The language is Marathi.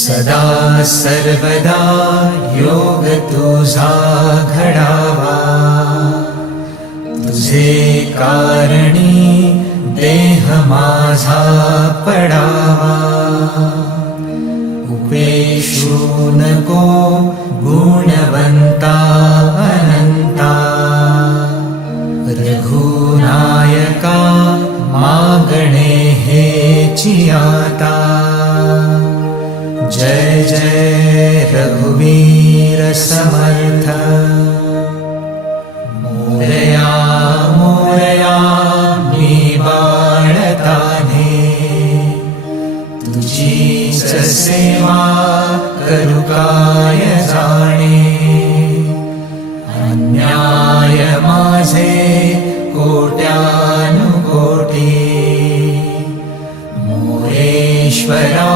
सदा सर्वदा योग तुझा घडावा, तुझे कारणी देह माझा पडावा. उपेशू नको गुणवंता अनंता, रघुनायका मागणे हेची आता. जय जय रघुवीर समर्थ. मोरया मोरया मी बाळताने, तुझीच सेवा करू काय जाणे. अन्याय माझे कोट्यानुकोटी, मोरेश्वरा